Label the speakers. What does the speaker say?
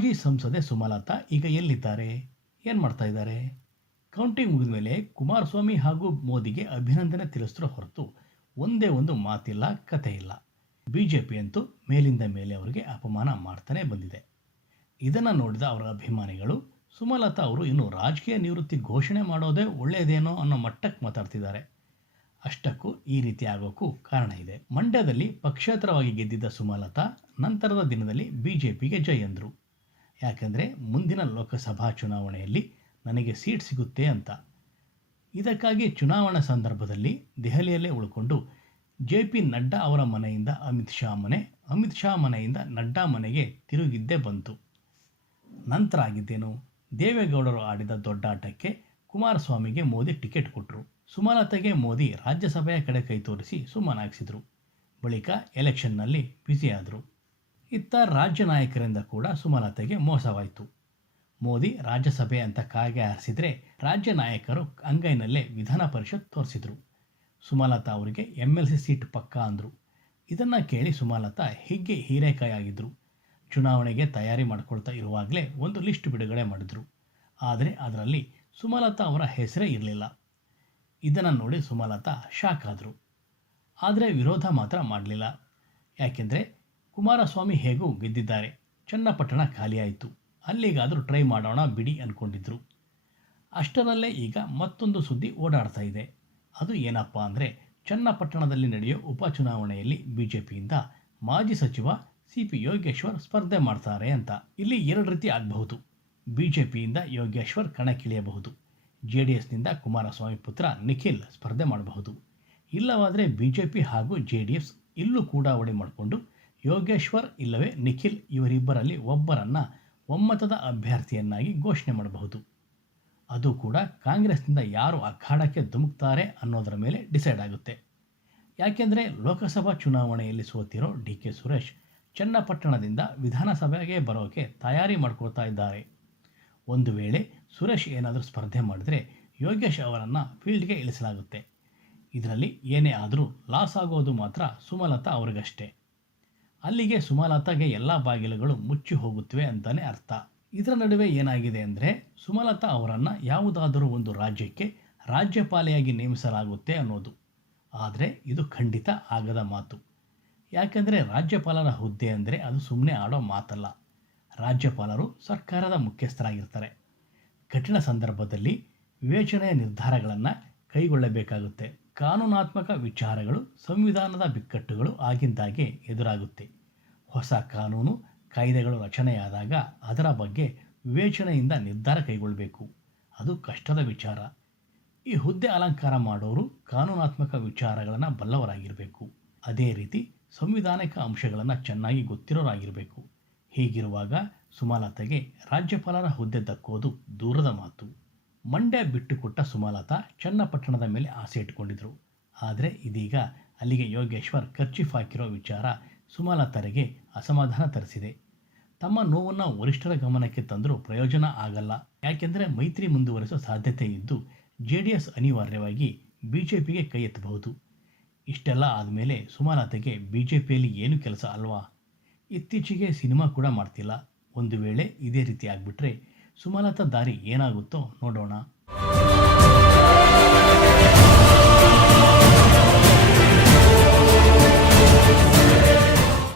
Speaker 1: ಸಂಸದೆ ಸುಮಲತಾ ಈಗ ಎಲ್ಲಿದ್ದಾರೆ? ಏನು ಮಾಡ್ತಾ ಇದ್ದಾರೆ? ಕೌಂಟಿಂಗ್ ಮುಗಿದ ಮೇಲೆ ಕುಮಾರಸ್ವಾಮಿ ಹಾಗೂ ಮೋದಿಗೆ ಅಭಿನಂದನೆ ತಿಳಿಸಿರೋ ಹೊರತು ಒಂದೇ ಒಂದು ಮಾತಿಲ್ಲ ಕಥೆ ಇಲ್ಲ. ಬಿ ಜೆ ಪಿ ಅಂತೂ ಮೇಲಿಂದ ಮೇಲೆ ಅವರಿಗೆ ಅಪಮಾನ ಮಾಡ್ತಾನೆ ಬಂದಿದೆ. ಇದನ್ನು ನೋಡಿದ ಅವರ ಅಭಿಮಾನಿಗಳು, ಸುಮಲತಾ ಅವರು ಇನ್ನು ರಾಜಕೀಯ ನಿವೃತ್ತಿ ಘೋಷಣೆ ಮಾಡೋದೇ ಒಳ್ಳೆಯದೇನೋ ಅನ್ನೋ ಮಟ್ಟಕ್ಕೆ ಮಾತಾಡ್ತಿದ್ದಾರೆ. ಅಷ್ಟಕ್ಕೂ ಈ ರೀತಿ ಆಗೋಕ್ಕೂ ಕಾರಣ ಇದೆ. ಮಂಡ್ಯದಲ್ಲಿ ಪಕ್ಷೇತರವಾಗಿ ಗೆದ್ದಿದ್ದ ಸುಮಲತಾ ನಂತರದ ದಿನದಲ್ಲಿ ಬಿ ಜೆ ಪಿಗೆ ಜೈ ಅಂದರು. ಯಾಕೆಂದರೆ ಮುಂದಿನ ಲೋಕಸಭಾ ಚುನಾವಣೆಯಲ್ಲಿ ನನಗೆ ಸೀಟ್ ಸಿಗುತ್ತೆ ಅಂತ. ಇದಕ್ಕಾಗಿ ಚುನಾವಣಾ ಸಂದರ್ಭದಲ್ಲಿ ದೆಹಲಿಯಲ್ಲೇ ಉಳ್ಕೊಂಡು ಜೆ ಪಿ ನಡ್ಡಾ ಅವರ ಮನೆಯಿಂದ ಅಮಿತ್ ಶಾ ಮನೆ, ಅಮಿತ್ ಶಾ ಮನೆಯಿಂದ ನಡ್ಡಾ ಮನೆಗೆ ತಿರುಗಿದ್ದೇ ಬಂತು. ನಂತರ ಆಗಿದ್ದೇನು? ದೇವೇಗೌಡರು ಆಡಿದ ದೊಡ್ಡಾಟಕ್ಕೆ ಕುಮಾರಸ್ವಾಮಿಗೆ ಮೋದಿ ಟಿಕೆಟ್ ಕೊಟ್ಟರು ಸುಮಲತೆಗೆ ಮೋದಿ ರಾಜ್ಯಸಭೆಯ ಕಡೆ ಕೈ ತೋರಿಸಿ ಸುಮ್ಮನಾಗಿಸಿದರು. ಬಳಿಕ ಎಲೆಕ್ಷನ್ನಲ್ಲಿ ಬ್ಯುಸಿಯಾದರು. ಇತ್ತ ರಾಜ್ಯ ನಾಯಕರಿಂದ ಕೂಡ ಸುಮಲತೆಗೆ ಮೋಸವಾಯಿತು. ಮೋದಿ ರಾಜ್ಯಸಭೆ ಅಂತ ಕಾಗೆ ಹಾರಿಸಿದರೆ ರಾಜ್ಯ ನಾಯಕರು ಅಂಗೈನಲ್ಲೇ ವಿಧಾನ ಪರಿಷತ್ ತೋರಿಸಿದರು. ಸುಮಲತಾ ಅವರಿಗೆ ಎಂ ಎಲ್ ಸಿ ಸೀಟ್ ಪಕ್ಕಾ ಅಂದರು. ಇದನ್ನು ಕೇಳಿ ಸುಮಲತಾ ಹೀಗೆ ಹೀರೆಕಾಯಾಗಿದ್ದರು ಚುನಾವಣೆಗೆ ತಯಾರಿ ಮಾಡ್ಕೊಳ್ತಾ ಇರುವಾಗಲೇ ಒಂದು ಲಿಸ್ಟ್ ಬಿಡುಗಡೆ ಮಾಡಿದರು. ಆದರೆ ಅದರಲ್ಲಿ ಸುಮಲತಾ ಅವರ ಹೆಸರೇ ಇರಲಿಲ್ಲ. ಇದನ್ನು ನೋಡಿ ಸುಮಲತಾ ಶಾಕ್ ಆದರು. ಆದರೆ ವಿರೋಧ ಮಾತ್ರ ಮಾಡಲಿಲ್ಲ. ಯಾಕೆಂದರೆ ಕುಮಾರಸ್ವಾಮಿ ಹೇಗೂ ಗೆದ್ದಿದ್ದಾರೆ. ಚನ್ನಪಟ್ಟಣ ಖಾಲಿಯಾಯಿತು. ಅಲ್ಲಿಗಾದರೂ ಟ್ರೈ ಮಾಡೋಣ ಬಿಡಿ ಅಂದ್ಕೊಂಡಿದ್ರು ಅಷ್ಟರಲ್ಲೇ ಈಗ ಮತ್ತೊಂದು ಸುದ್ದಿ ಓಡಾಡ್ತಾ ಇದೆ. ಅದು ಏನಪ್ಪ ಅಂದರೆ, ಚನ್ನಪಟ್ಟಣದಲ್ಲಿ ನಡೆಯೋ ಉಪಚುನಾವಣೆಯಲ್ಲಿ ಬಿ ಜೆ ಪಿಯಿಂದ ಮಾಜಿ ಸಚಿವ ಸಿ ಪಿ ಯೋಗೇಶ್ವರ್ ಸ್ಪರ್ಧೆ ಮಾಡ್ತಾರೆ ಅಂತ. ಇಲ್ಲಿ ಎರಡು ರೀತಿ ಆಗಬಹುದು. ಬಿ ಜೆ ಪಿಯಿಂದ ಯೋಗೇಶ್ವರ್ ಕಣಕ್ಕಿಳಿಯಬಹುದು. ಜೆ ಡಿ ಎಸ್ನಿಂದ ಕುಮಾರಸ್ವಾಮಿ ಪುತ್ರ ನಿಖಿಲ್ ಸ್ಪರ್ಧೆ ಮಾಡಬಹುದು. ಇಲ್ಲವಾದರೆ ಬಿ ಜೆ ಪಿ ಹಾಗೂ ಜೆ ಡಿ ಎಸ್ ಇಲ್ಲೂ ಕೂಡ ಒಡೆ ಮಾಡಿಕೊಂಡು ಯೋಗೇಶ್ವರ್ ಇಲ್ಲವೇ ನಿಖಿಲ್ ಇವರಿಬ್ಬರಲ್ಲಿ ಒಬ್ಬರನ್ನು ಒಮ್ಮತದ ಅಭ್ಯರ್ಥಿಯನ್ನಾಗಿ ಘೋಷಣೆ ಮಾಡಬಹುದು. ಅದು ಕೂಡ ಕಾಂಗ್ರೆಸ್ನಿಂದ ಯಾರು ಅಖಾಡಕ್ಕೆ ಧುಮುಕ್ತಾರೆ ಅನ್ನೋದರ ಮೇಲೆ ಡಿಸೈಡ್ ಆಗುತ್ತೆ. ಯಾಕೆಂದರೆ ಲೋಕಸಭಾ ಚುನಾವಣೆಯಲ್ಲಿ ಸೋತಿರೋ ಡಿ ಕೆ ಸುರೇಶ್ ಚನ್ನಪಟ್ಟಣದಿಂದ ವಿಧಾನಸಭೆಗೆ ಬರೋಕೆ ತಯಾರಿ ಮಾಡ್ಕೊಳ್ತಾ ಇದ್ದಾರೆ. ಒಂದು ವೇಳೆ ಸುರೇಶ್ ಏನಾದರೂ ಸ್ಪರ್ಧೆ ಮಾಡಿದರೆ ಯೋಗೇಶ್ ಅವರನ್ನು ಫೀಲ್ಡ್ಗೆ ಇಳಿಸಲಾಗುತ್ತೆ. ಇದರಲ್ಲಿ ಏನೇ ಆದರೂ ಲಾಸ್ ಆಗೋದು ಮಾತ್ರ ಸುಮಲತಾ ಅವರಿಗಷ್ಟೇ. ಅಲ್ಲಿಗೆ ಸುಮಲತಾಗೆ ಎಲ್ಲ ಬಾಗಿಲುಗಳು ಮುಚ್ಚಿ ಹೋಗುತ್ತವೆ ಅಂತಲೇ ಅರ್ಥ. ಇದರ ನಡುವೆ ಏನಾಗಿದೆ ಅಂದರೆ ಸುಮಲತಾ ಅವರನ್ನು ಯಾವುದಾದರೂ ಒಂದು ರಾಜ್ಯಕ್ಕೆ ರಾಜ್ಯಪಾಲೆಯಾಗಿ ನೇಮಿಸಲಾಗುತ್ತೆ ಅನ್ನೋದು. ಆದರೆ ಇದು ಖಂಡಿತ ಆಗದ ಮಾತು. ಯಾಕೆಂದರೆ ರಾಜ್ಯಪಾಲರ ಹುದ್ದೆ ಅಂದರೆ ಅದು ಸುಮ್ಮನೆ ಆಡೋ ಮಾತಲ್ಲ. ರಾಜ್ಯಪಾಲರು ಸರ್ಕಾರದ ಮುಖ್ಯಸ್ಥರಾಗಿರ್ತಾರೆ. ಕಠಿಣ ಸಂದರ್ಭದಲ್ಲಿ ವಿವೇಚನೆಯ ನಿರ್ಧಾರಗಳನ್ನು ಕೈಗೊಳ್ಳಬೇಕಾಗುತ್ತೆ. ಕಾನೂನಾತ್ಮಕ ವಿಚಾರಗಳು, ಸಂವಿಧಾನದ ಬಿಕ್ಕಟ್ಟುಗಳು ಆಗಿಂದಾಗೆ ಎದುರಾಗುತ್ತೆ. ಹೊಸ ಕಾನೂನು, ಕಾಯ್ದೆಗಳು ರಚನೆಯಾದಾಗ ಅದರ ಬಗ್ಗೆ ವಿವೇಚನೆಯಿಂದ ನಿರ್ಧಾರ ಕೈಗೊಳ್ಳಬೇಕು. ಅದು ಕಷ್ಟದ ವಿಚಾರ. ಈ ಹುದ್ದೆ ಅಲಂಕಾರ ಮಾಡೋರು ಕಾನೂನಾತ್ಮಕ ವಿಚಾರಗಳನ್ನು ಬಲ್ಲವರಾಗಿರಬೇಕು. ಅದೇ ರೀತಿ ಸಂವಿಧಾನಿಕ ಅಂಶಗಳನ್ನು ಚೆನ್ನಾಗಿ ಗೊತ್ತಿರೋರಾಗಿರಬೇಕು. ಹೀಗಿರುವಾಗ ಸುಮಲತೆಗೆ ರಾಜ್ಯಪಾಲರ ಹುದ್ದೆ ದಕ್ಕೋದು ದೂರದ ಮಾತು. ಮಂಡ್ಯ ಬಿಟ್ಟುಕೊಟ್ಟ ಸುಮಲತಾ ಚನ್ನಪಟ್ಟಣದ ಮೇಲೆ ಆಸೆ ಇಟ್ಕೊಂಡಿದ್ರು. ಆದರೆ ಇದೀಗ ಅಲ್ಲಿಗೆ ಯೋಗೇಶ್ವರ್ ಖರ್ಚಿಫ್ ಹಾಕಿರೋ ವಿಚಾರ ಸುಮಲತರಿಗೆ ಅಸಮಾಧಾನ ತರಿಸಿದೆ. ತಮ್ಮ ನೋವನ್ನು ವರಿಷ್ಠರ ಗಮನಕ್ಕೆ ತಂದರೂ ಪ್ರಯೋಜನ ಆಗಲ್ಲ. ಯಾಕೆಂದರೆ ಮೈತ್ರಿ ಮುಂದುವರಿಸೋ ಸಾಧ್ಯತೆ ಇದ್ದು ಜೆ ಡಿ ಎಸ್ ಅನಿವಾರ್ಯವಾಗಿ ಬಿ ಜೆ ಪಿಗೆ ಕೈ ಎತ್ತಬಹುದು. ಇಷ್ಟೆಲ್ಲ ಆದಮೇಲೆ ಸುಮಲತೆಗೆ ಬಿ ಜೆ ಪಿಯಲ್ಲಿ ಏನು ಕೆಲಸ ಅಲ್ವಾ? ಇತ್ತೀಚೆಗೆ ಸಿನಿಮಾ ಕೂಡ ಮಾಡ್ತಿಲ್ಲ. ಒಂದು ವೇಳೆ ಇದೇ ರೀತಿ ಆಗಿಬಿಟ್ರೆ ಸುಮಲತಾ ದಾರಿ ಏನಾಗುತ್ತೋ ನೋಡೋಣ.